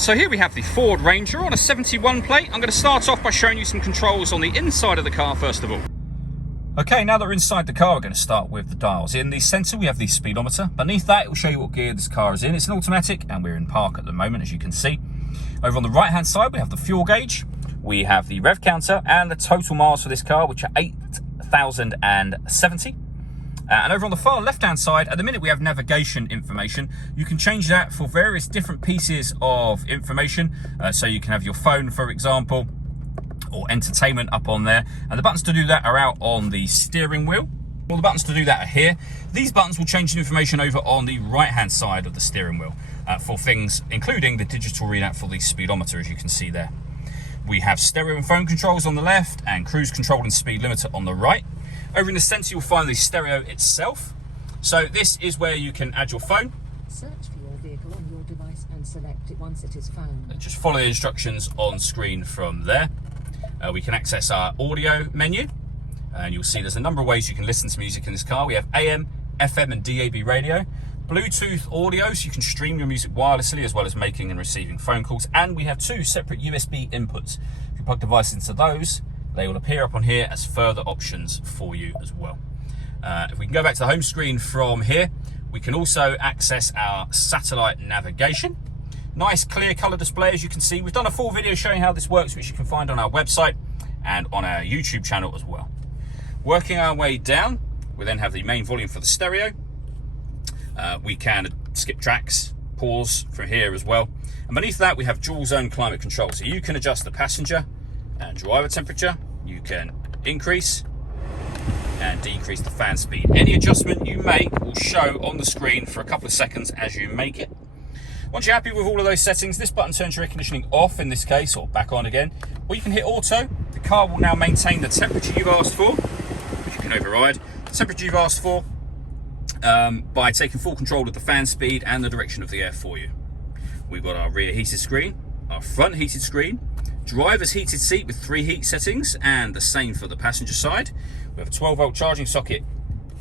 So here we have the Ford Ranger on a 71 plate. I'm going to start off by showing you some controls on the inside of the car first of all. Okay, now that we're inside the car, we're going to start with the dials. In the centre, we have the speedometer. Beneath that, it will show you what gear this car is in. It's an automatic, and we're in park at the moment, as you can see. Over on the right-hand side, we have the fuel gauge. We have the rev counter and the total miles for this car, which are 8,070. And over on the far left-hand side, at the minute we have navigation information. You can change that for various different pieces of information. So you can have your phone, for example, or entertainment up on there. And the buttons to do that are out on the steering wheel. All the buttons to do that are here. These buttons will change the information over on the right-hand side of the steering wheel for things, including the digital readout for the speedometer, as you can see there. We have stereo and phone controls on the left and cruise control and speed limiter on the right. Over in the centre, you'll find the stereo itself. So this is where you can add your phone. Search for your vehicle on your device and select it once it is found. Just follow the instructions on screen from there. We can access our audio menu, and you'll see there's a number of ways you can listen to music in this car. We have AM, FM and DAB radio, Bluetooth audio, so you can stream your music wirelessly as well as making and receiving phone calls. And we have two separate USB inputs. If you plug devices into those, they will appear up on here as further options for you as well. If we can go back to the home screen from here, we can also access our satellite navigation. Nice clear colour display, as you can see. We've done a full video showing how this works, which you can find on our website and on our YouTube channel as well. Working our way down, we then have the main volume for the stereo. We can skip tracks, pause from here as well. And beneath that, we have dual zone climate control. So you can adjust the passenger and driver temperature. You can increase and decrease the fan speed. Any adjustment you make will show on the screen for a couple of seconds as you make it. Once you're happy with all of those settings, this button turns your air conditioning off in this case, or back on again. Or you can hit auto. The car will now maintain the temperature you've asked for, which you can override. The temperature you've asked for by taking full control of the fan speed and the direction of the air for you. We've got our rear heated screen, our front heated screen, driver's heated seat with 3 heat settings, and the same for the passenger side. We have a 12-volt charging socket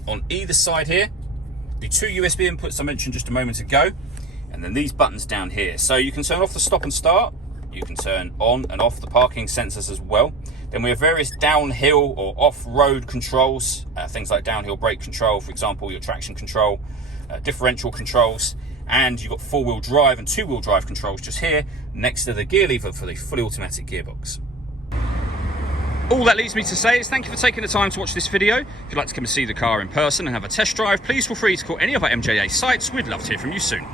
on either side here. The 2 USB inputs I mentioned just a moment ago. And then these buttons down here. So you can turn off the stop and start. You can turn on and off the parking sensors as well. Then we have various downhill or off-road controls. Things like downhill brake control, for example, your traction control, differential controls. And you've got 4-wheel drive and 2-wheel drive controls just here next to the gear lever for the fully automatic gearbox. All that leaves me to say is thank you for taking the time to watch this video. If you'd like to come and see the car in person and have a test drive, please feel free to call any of our MJA sites. We'd love to hear from you soon.